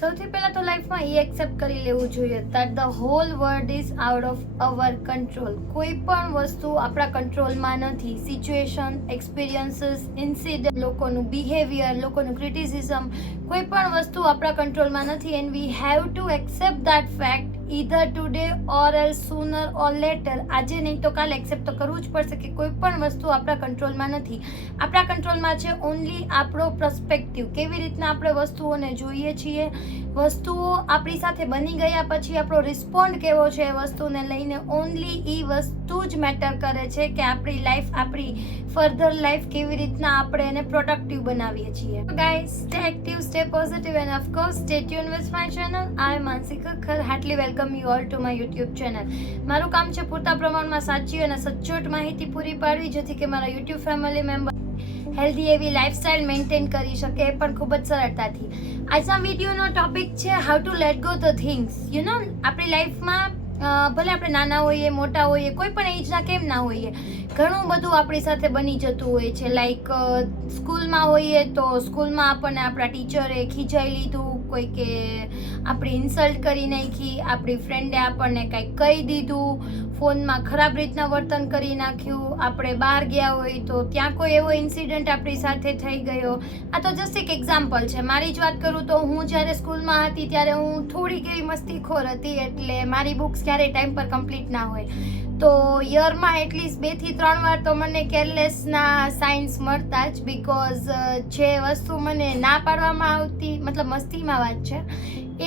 સૌથી પહેલા તો લાઈફમાં એ એક્સેપ્ટ કરી લેવું જોઈએ that the whole world is out of our control. કોઈ પણ વસ્તુ આપણા કંટ્રોલમાં નથી. સિચ્યુએશન, એક્સપિરિયન્સીસ, ઇન્સિડન્ટ, લોકોનું બિહેવિયર, લોકોનું ક્રિટિસિઝમ, કોઈ પણ વસ્તુ આપણા કંટ્રોલમાં નથી and we have to accept that fact either today or else sooner or later. આજે નહીં તો કાલે એક્સેપ્ટ તો કરવું જ પડશે કે કોઈ પણ વસ્તુ આપણા કંટ્રોલમાં નથી. આપણા કંટ્રોલમાં છે ઓનલી આપણો પર્સપેક્ટિવ, કેવી રીતના આપણે વસ્તુઓને જોઈએ છીએ, વસ્તુઓ આપણી સાથે બની ગયા પછી આપણો રિસ્પોન્ડ કેવો છે એ વસ્તુને લઈને. ઓનલી એ વસ્તુ જ મેટર કરે છે કે આપણી લાઈફ, આપણી ફર્ધર લાઈફ કેવી રીતના આપણે એને પ્રોડક્ટિવ બનાવીએ છીએ. Guys, stay active, stay positive and of course stay tune with my channel. I am Manasi Khakhar. Heartily welcome you all to my YouTube channel. મારું કામ છે પૂરતા પ્રમાણમાં સાચી અને સચોટ માહિતી પૂરી પાડવી, જેથી કે મારા યુટ્યુબ ફેમિલી મેમ્બર હેલ્ધી એવી લાઈફસ્ટાઈલ મેન્ટેન કરી શકે, એ પણ ખૂબ જ સરળતાથી. આજના વિડીયોનો ટોપિક છે how to let go the things. You know, આપણી લાઈફમાં ભલે આપણે નાના હોઈએ, મોટા હોઈએ, કોઈ પણ એજના કેમ ના હોઈએ, ઘણું બધું આપણી સાથે બની જતું હોય છે. લાઈક સ્કૂલમાં હોઈએ તો સ્કૂલમાં આપણને આપણા ટીચરે ખીજાઈ લીધું, કોઈ કે આપણી ઇન્સલ્ટ કરી નાખી, આપણી ફ્રેન્ડે આપણને કંઈક કહી દીધું, ફોનમાં ખરાબ રીતના વર્તન કરી નાખ્યું, આપણે બહાર ગયા હોય તો ત્યાં કોઈ એવો ઇન્સિડન્ટ આપણી સાથે થઈ ગયો. આ તો જસ્ટ એક એક્ઝામ્પલ છે. મારી જ વાત કરું તો હું જ્યારે સ્કૂલમાં હતી ત્યારે હું થોડીક એવી મસ્તીખોર હતી, એટલે મારી બુક્સ ક્યારેય ટાઈમ પર કમ્પ્લીટ ના હોય તો યરમાં એટલીસ્ટ 2 થી 3 વાર તો મને કેરલેસના સાઇન્સ મળતા જ. બિકોઝ જે વસ્તુ મને ના પાડવામાં આવતી, મતલબ મસ્તીમાં વાત છે,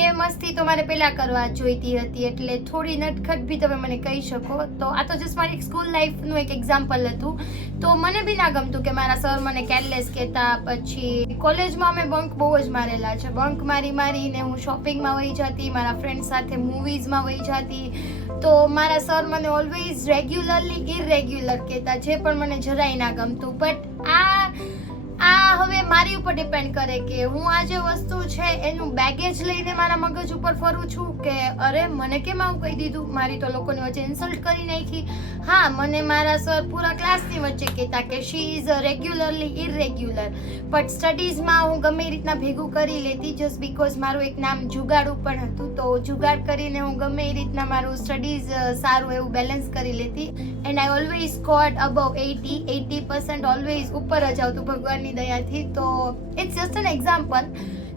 એ મસ્તી તો મારે પહેલાં કરવા જોઈતી હતી, એટલે થોડી નટખટ બી તમે મને કહી શકો. તો આ તો જસ્ટ મારી સ્કૂલ લાઈફનું એક એક્ઝામ્પલ હતું. તો મને બી ના ગમતું કે મારા સર મને કેરલેસ કહેતા. પછી કોલેજમાં અમે બંક બહુ જ મારેલા છે. બંક મારીને હું શોપિંગમાં વહી જતી, મારા ફ્રેન્ડ સાથે મૂવીઝમાં વહી જતી. તો મારા સર મને ઓલવેઝ રેગ્યુલરલી ઇરેગ્યુલર કહેતા, જે પણ મને જરાય ના ગમતું. બટ આ હવે મારી ઉપર ડિપેન્ડ કરે કે હું આ જે વસ્તુ છે એનું બેગેજ લઈને મારા મગજ ઉપર ફરું છું કે અરે મને કેમ આવું કહી દીધું, મારી તો લોકોની વચ્ચે ઇન્સલ્ટ કરી નાખી. હા, મને મારા સર પૂરા ક્લાસની વચ્ચે કહેતા કે she is regularly irregular, but સ્ટડીઝમાં હું ગમે એ રીતના ભેગું કરી લેતી, જસ્ટ બીકોઝ મારું એક નામ જુગાડું પણ હતું. તો જુગાડ કરીને હું ગમે એ રીતના મારું સ્ટડીઝ સારું એવું બેલેન્સ કરી લેતી. And I always scored above 80% always ઉપર જ આવતું ભગવાનની દયાથી. તો ઇટ્સ જસ્ટ એન એક્ઝામ્પલ.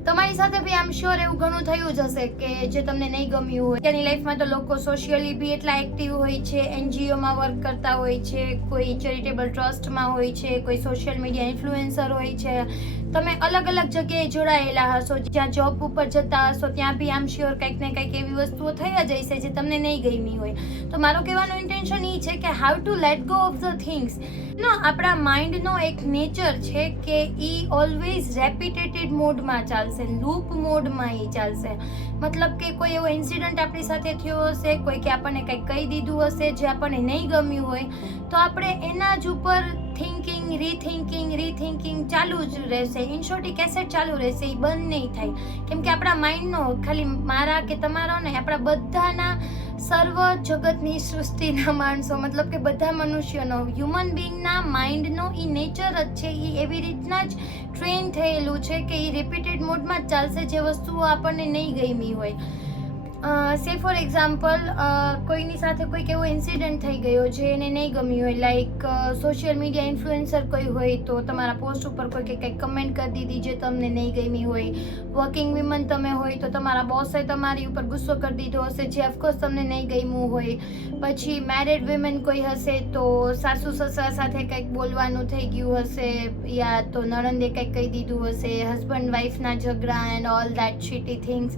તમારી સાથે બી આઈ એમ શ્યોર એવું ઘણું થયું જ હશે કે જે તમને નહીં ગમ્યું હોય. ત્યાંની લાઈફમાં તો લોકો સોશિયલી બી એટલા એક્ટિવ હોય છે, એનજીઓમાં વર્ક કરતા હોય છે, કોઈ ચેરિટેબલ ટ્રસ્ટમાં હોય છે, કોઈ સોશિયલ મીડિયા ઇન્ફ્લુએન્સર હોય છે. તમે અલગ અલગ જગ્યાએ જોડાયેલા હશો, જ્યાં જોબ ઉપર જતા હશો ત્યાં બી આમ શ્યોર કંઈક ને કંઈક એવી વસ્તુઓ થઈ જ હશે જે તમને નહીં ગમી હોય. તો મારો કહેવાનો ઇન્ટેન્શન એ છે કે how to let go of the things. આપણા માઇન્ડનો એક નેચર છે કે એ ઓલવેઝ રેપિટેટેડ મોડમાં ચાલશે, લૂપ મોડમાં એ ચાલશે. મતલબ કે કોઈ એવો ઇન્સિડન્ટ આપણી સાથે થયો હશે, કોઈ કે આપણને કંઈક કહી દીધું હશે જે આપણને નહીં ગમ્યું હોય, તો આપણે એના જ ઉપર રીથિંકિંગ ચાલુ જ રહેશે. ઇન શોર્ટ એ કેસેટ ચાલુ રહેશે, એ બંધ નહીં થાય. કેમ કે આપણા માઇન્ડનો, ખાલી મારા કે તમારો નહીં, આપણા બધાના, સર્વ જગતની સૃષ્ટિના માણસો, મતલબ કે બધા મનુષ્યનો, હ્યુમન બિંગના માઇન્ડનો એ નેચર જ છે. એ એવી રીતના જ ટ્રેન થયેલું છે કે એ રિપીટેડ મોડમાં જ ચાલશે જે વસ્તુઓ આપણને નહીં ગમી હોય. સે ફોર એક્ઝામ્પલ, કોઈની સાથે કોઈક એવો ઇન્સિડન્ટ થઈ ગયો જે એને નહીં ગમ્યું હોય. લાઈક સોશિયલ મીડિયા ઇન્ફ્લુએન્સર કોઈ હોય તો તમારા પોસ્ટ ઉપર કોઈ કંઈક કમેન્ટ કરી દીધી જે તમને નહીં ગમી હોય. વર્કિંગ વિમન તમે હોય તો તમારા બોસે તમારી ઉપર ગુસ્સો કરી દીધો હશે જે ઓફકોર્સ તમને નહીં ગમ્યું હોય. પછી મેરિડ વિમેન કોઈ હશે તો સાસુ સસરા સાથે કંઈક બોલવાનું થઈ ગયું હશે, યા તો નણંદે કંઈક કહી દીધું હશે, હસબન્ડ વાઈફના ઝઘડા and all that shitty things.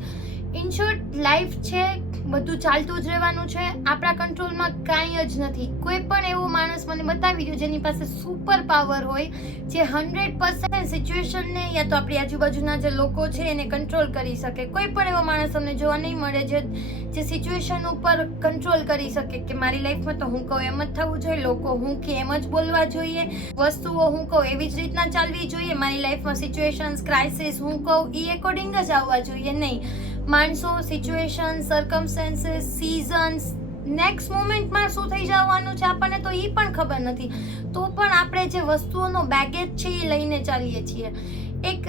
In short, life છે, બધું ચાલતું જ રહેવાનું છે. આપણા કંટ્રોલમાં કાંઈ જ નથી. કોઈ પણ એવો માણસ મને બતાવી દો જેની પાસે સુપર પાવર હોય, જે 100% સિચ્યુએશનને યા તો આપણી આજુબાજુના જે લોકો છે એને કંટ્રોલ કરી શકે. કોઈ પણ એવો માણસ તમને જોવા નહીં મળે જે સિચ્યુએશન ઉપર કંટ્રોલ કરી શકે કે મારી લાઈફમાં તો હું કહું એમ જ થવું જોઈએ, લોકો હું કે એમ જ બોલવા જોઈએ, વસ્તુઓ હું કહું એવી જ રીતના ચાલવી જોઈએ, મારી લાઈફમાં સિચ્યુએશન્સ, ક્રાઇસિસ હું કહું એ એકોર્ડિંગ જ આવવા જોઈએ. નહીં, માણસો, સિચ્યુએશન, સર્કમસ્ટેન્સીસ, સીઝન્સ, નેક્સ્ટ મોમેન્ટમાં શું થઈ જવાનું છે આપણને તો એ પણ ખબર નથી. તો પણ આપણે જે વસ્તુઓનો બેગેજ છે એ લઈને ચાલીએ છીએ. એક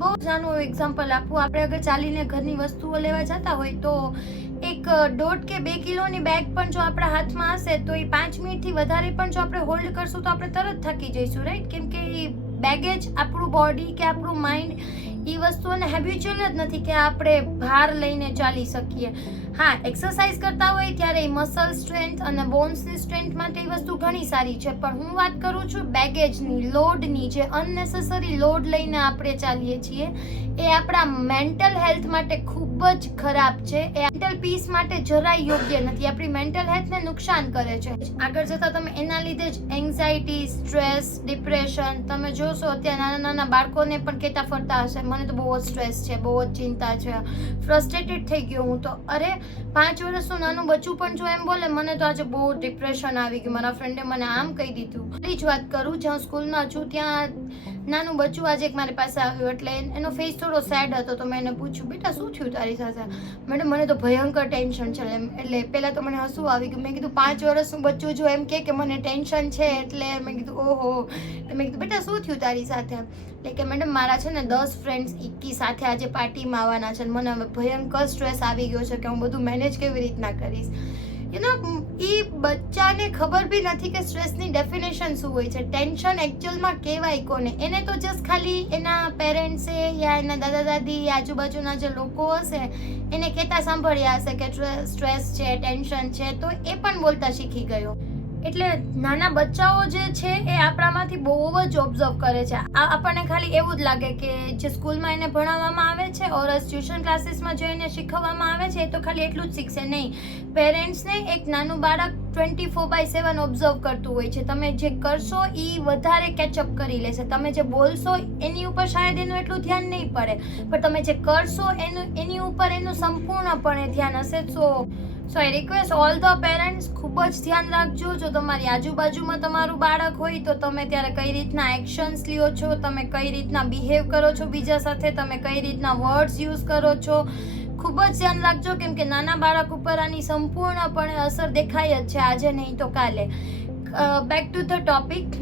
બહુ નાનું એક્ઝામ્પલ આપું. આપણે અગર ચાલીને ઘરની વસ્તુઓ લેવા જતા હોય તો એક 1.5 કે 2 કિલોની બેગ પણ જો આપણા હાથમાં હશે તો એ 5 મિનિટથી વધારે પણ જો આપણે હોલ્ડ કરશું તો આપણે તરત થાકી જઈશું, રાઈટ? કેમ કે એ બેગેજ આપણું બોડી કે આપણું માઇન્ડ એ વસ્તુઓને હેબ્યુચ્યુઅલ જ નથી કે આપણે ભાર લઈને ચાલી શકીએ. હા, એક્સરસાઇઝ કરતા હોય ત્યારે મસલ સ્ટ્રેન્થ અને બોન્સની સ્ટ્રેન્થ માટે એ વસ્તુ ઘણી સારી છે, પણ હું વાત કરું છું બેગેજની, લોડની. જે અનનેસેસરી લોડ લઈને આપણે ચાલીએ છીએ એ આપણા મેન્ટલ હેલ્થ માટે ખૂબ જ ખરાબ છે. એ મેન્ટલ પીસ માટે જરાય યોગ્ય નથી. આપણી મેન્ટલ હેલ્થને નુકસાન કરે છે. આગળ જતા તમે એના લીધે જ એન્ઝાયટી, સ્ટ્રેસ, ડિપ્રેશન, તમે જોશો અત્યારે નાના નાના બાળકોને પણ કહેતા ફરતા હશે મને તો બહુ જ સ્ટ્રેસ છે, બહુ જ ચિંતા છે, ફ્રસ્ટ્રેટેડ થઈ ગયો હું તો. અરે 5 વર્ષનું નાનું બચ્ચું પણ જો એમ બોલે મને તો આજે બહુ ડિપ્રેશન આવી ગયું, મારા ફ્રેન્ડે મને આમ કહી દીધું. એટલી જ વાત કરું, જ્યાં સ્કૂલમાં છું ત્યાં નાનું બચ્ચું આજે એક મારી પાસે આવ્યું, એટલે એનો ફેસ થોડો સેડ હતો. તો મેં એને પૂછ્યું, બેટા શું થયું તારી સાથે? મેડમ મને તો ભયંકર ટેન્શન છે. એટલે પહેલાં તો મને હસવું આવી ગયું. મેં કીધું 5 વર્ષનું બચ્ચું જો એમ કે મને ટેન્શન છે, એટલે મેં કીધું ઓહો. મેં કીધું બેટા શું થયું તારી સાથે? એટલે કે મેડમ મારા છે ને 10 ફ્રેન્ડ્સ એકી સાથે આજે પાર્ટીમાં આવવાના છે, મને હવે ભયંકર સ્ટ્રેસ આવી ગયો છે કે હું બધું મેનેજ કેવી રીતના કરીશ. એ બચ્ચાને ખબર બી નથી કે સ્ટ્રેસની ડેફિનેશન શું હોય છે. ટેન્શન એકચ્યુઅલમાં કહેવાય કોને? એને તો જસ્ટ ખાલી એના પેરેન્ટ્સે યા એના દાદા દાદી યા આજુબાજુના જે લોકો હશે એને કહેતા સાંભળ્યા હશે કે સ્ટ્રેસ છે, ટેન્શન છે, તો એ પણ બોલતા શીખી ગયો. એટલે નાના બચ્ચાઓ જે છે એ આપણામાંથી બહુ જ ઓબ્ઝર્વ કરે છે. આપણને ખાલી એવું જ લાગે કે જે સ્કૂલમાં એને ભણાવવામાં આવે છે ઓર ટ્યુશન ક્લાસીસમાં જે એને શીખવવામાં આવે છે એ તો ખાલી એટલું જ શીખશે. નહીં, પેરેન્ટ્સને એક નાનું બાળક 24/7 ઓબ્ઝર્વ કરતું હોય છે. તમે જે કરશો એ વધારે કેચઅપ કરી લેશે. તમે જે બોલશો એની ઉપર શાયદ એનું એટલું ધ્યાન નહીં પડે, પણ તમે જે કરશો એની ઉપર એનું સંપૂર્ણપણે ધ્યાન હશે. So I request all the parents, ખૂબ જ ધ્યાન રાખજો. જો તમારી આજુબાજુમાં તમારું બાળક હોય તો તમે ત્યારે કઈ રીતના એક્શન્સ લ્યો છો, તમે કઈ રીતના બિહેવ કરો છો બીજા સાથે, તમે કઈ રીતના વર્ડ્સ યુઝ કરો છો, ખૂબ જ ધ્યાન રાખજો. કેમ કે નાના બાળક ઉપર આની સંપૂર્ણપણે અસર દેખાય જ છે, આજે નહીં તો કાલે. Back to the topic.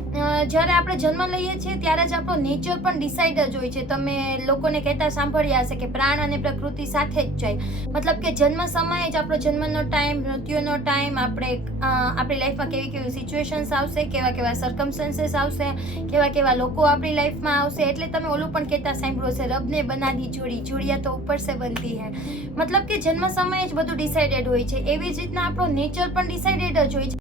જ્યારે આપણે જન્મ લઈએ છીએ ત્યારે જ આપણો નેચર પણ ડિસાઇડ જ હોય છે. તમે લોકોને કહેતા સાંભળ્યા હશે કે પ્રાણ અને પ્રકૃતિ સાથે જ જાય. મતલબ કે જન્મ સમયે જ આપણો જન્મનો ટાઈમ, મૃત્યુનો ટાઈમ, આપણી લાઈફમાં કેવી કેવી સિચ્યુએશન્સ આવશે, કેવા કેવા સર્કમસ્ટન્સીસ આવશે, કેવા કેવા લોકો આપણી લાઈફમાં આવશે. એટલે તમે ઓલું પણ કહેતા સાંભળ્યું હશે, રબને બના દી જોડી, જોડિયા તો ઉપર સે બનતી હૈ. મતલબ કે જન્મ સમયે જ બધું ડિસાઇડેડ હોય છે. એવી જ રીતના આપણો નેચર પણ ડિસાઇડેડ જ હોય છે.